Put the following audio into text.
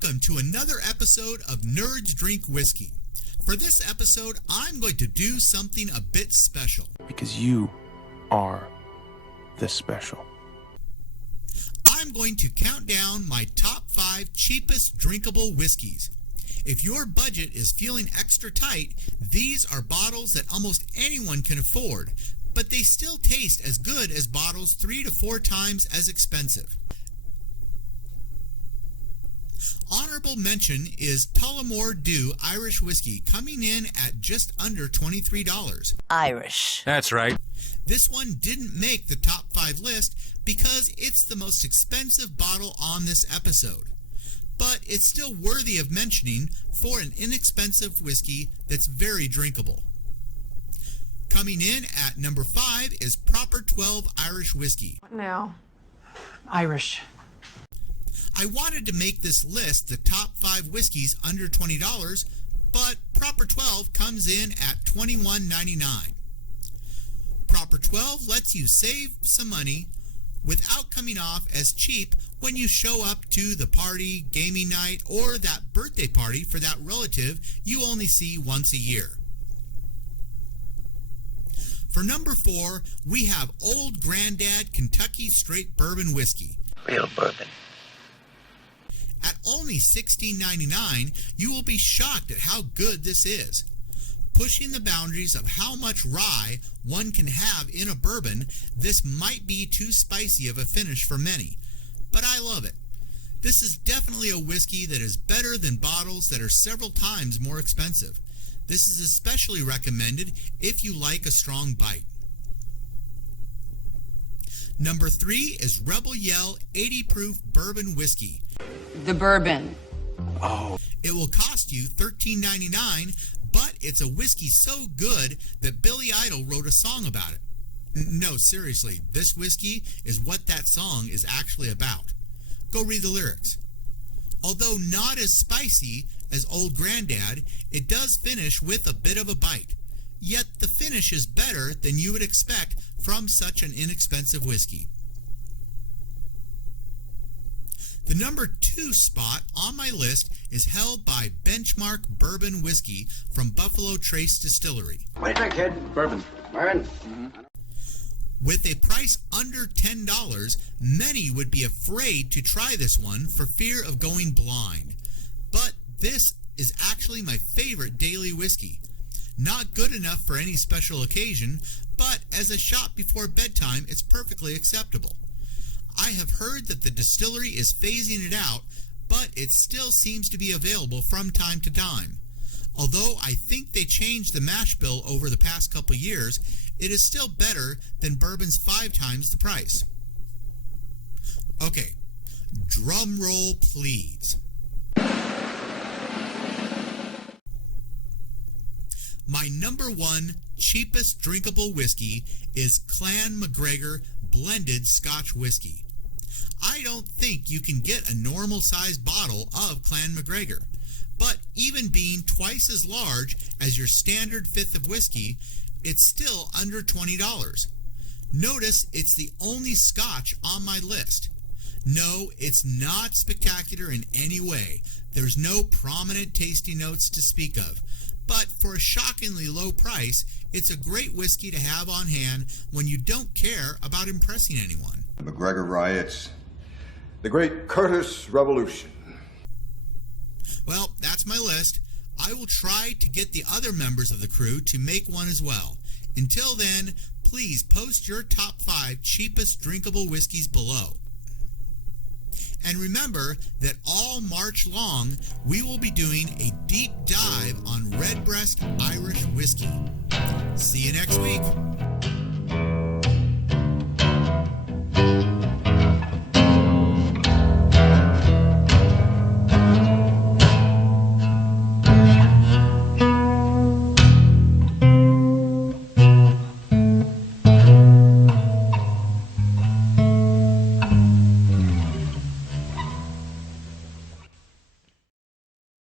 Welcome to another episode of Nerds Drink Whiskey. For this episode, I'm going to do something a bit special. Because you are the special. I'm going to count down my top 5 cheapest drinkable whiskeys. If your budget is feeling extra tight, these are bottles that almost anyone can afford, but they still taste as good as bottles 3 to 4 times as expensive. Honorable mention is Tullamore Dew Irish Whiskey, coming in at just under $23. Irish. That's right. This one didn't make the top 5 list because it's the most expensive bottle on this episode. But it's still worthy of mentioning for an inexpensive whiskey that's very drinkable. Coming in at number 5 is Proper 12 Irish Whiskey. What now? Irish. I wanted to make this list the top 5 whiskeys under $20, but Proper 12 comes in at $21.99. Proper 12 lets you save some money without coming off as cheap when you show up to the party, gaming night, or that birthday party for that relative you only see once a year. For number 4, we have Old Grandad Kentucky Straight Bourbon Whiskey. Real bourbon. At only $16.99, you will be shocked at how good this is. Pushing the boundaries of how much rye one can have in a bourbon, this might be too spicy of a finish for many, but I love it. This is definitely a whiskey that is better than bottles that are several times more expensive. This is especially recommended if you like a strong bite. Number 3 is Rebel Yell 80 Proof Bourbon Whiskey. The bourbon. Oh. It will cost you $13.99, but it's a whiskey so good that Billy Idol wrote a song about it. No, seriously, this whiskey is what that song is actually about. Go read the lyrics. Although not as spicy as Old Grandad, it does finish with a bit of a bite. Yet the finish is better than you would expect from such an inexpensive whiskey. The number 2 spot on my list is held by Benchmark Bourbon Whiskey from Buffalo Trace Distillery. What do you drink, kid? Bourbon. Bourbon? With a price under $10, many would be afraid to try this one for fear of going blind. But this is actually my favorite daily whiskey. Not good enough for any special occasion, but as a shot before bedtime, it's perfectly acceptable. I have heard that the distillery is phasing it out, but it still seems to be available from time to time. Although I think they changed the mash bill over the past couple years, it is still better than bourbon's 5 times the price. Okay, drum roll please. My number 1 cheapest drinkable whiskey is Clan MacGregor Blended Scotch Whiskey. I don't think you can get a normal sized bottle of Clan MacGregor, but even being twice as large as your standard 5th of whiskey, it's still under $20. Notice it's the only Scotch on my list. No, it's not spectacular in any way. There's no prominent tasty notes to speak of. But for a shockingly low price, it's a great whiskey to have on hand when you don't care about impressing anyone. The MacGregor riots, the Great Curtis Revolution. Well, that's my list. I will try to get the other members of the crew to make one as well. Until then, please post your top 5 cheapest drinkable whiskeys below. And remember that all March long, we will be doing a deep dive on Redbreast Irish Whiskey. See you next week.